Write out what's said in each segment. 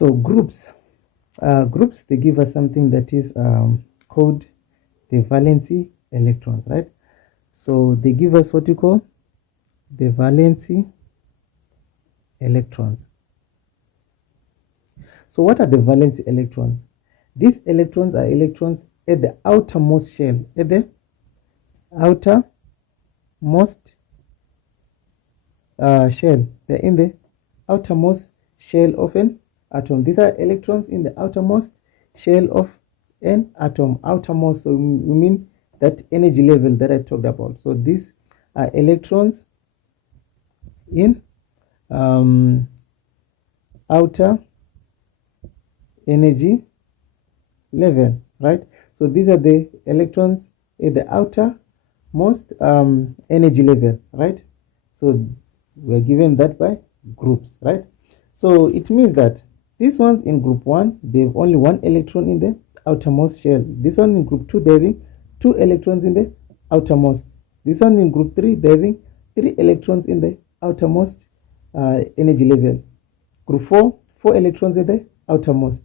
So groups, they give us something that is called the valence electrons, right? So they give us what you call the valence electrons. So what are the valence electrons? These electrons are electrons at the outermost shell, at the outermost shell. They're in the outermost shell of an atom. These are electrons in the outermost shell of an atom. Outermost, so we mean that energy level that I talked about. So these are electrons in outer energy level, right? So these are the electrons at the outermost energy level, right? So we're given that by groups, right? So it means that these ones in group 1, they have only one electron in the outermost shell. This one in group 2, they're having 2 electrons in the outermost. This one in group 3, they're having 3 electrons in the outermost energy level. Group 4, 4 electrons in the outermost.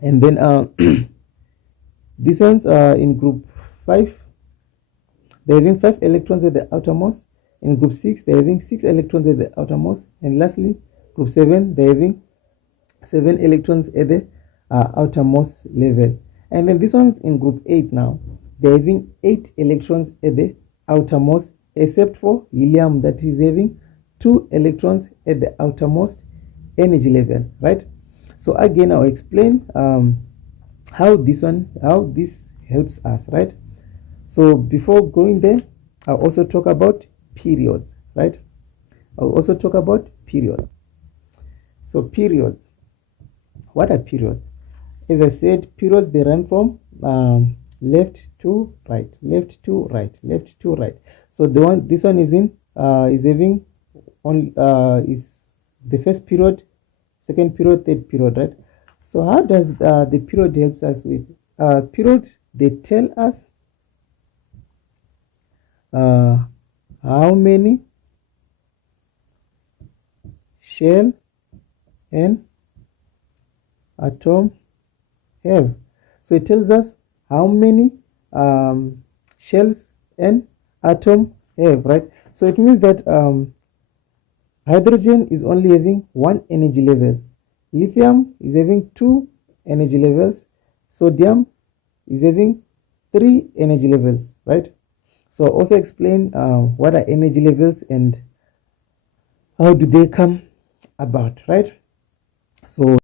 And then these ones are in group 5, they're having 5 electrons at the outermost. In group 6, they're having 6 electrons at the outermost. And lastly, group 7, they're having 7 electrons at the outermost level. And then this one's in group 8 now. They're having 8 electrons at the outermost, except for helium that is having 2 electrons at the outermost energy level, right? So again, I'll explain how this helps us, right? So before going there, I'll also talk about periods, right? I'll also talk about periods. So periods, what are periods? As I said, periods, they run from left to right, left to right, left to right. So this one is having on is the first period, second period, third period, right? So how does the period helps us with period? They tell us how many shell an atom have. So it tells us how many shells an atom have, right? So it means that hydrogen is only having 1 energy level, lithium is having 2 energy levels, sodium is having 3 energy levels, right? So also explain what are energy levels and how do they come about, right? So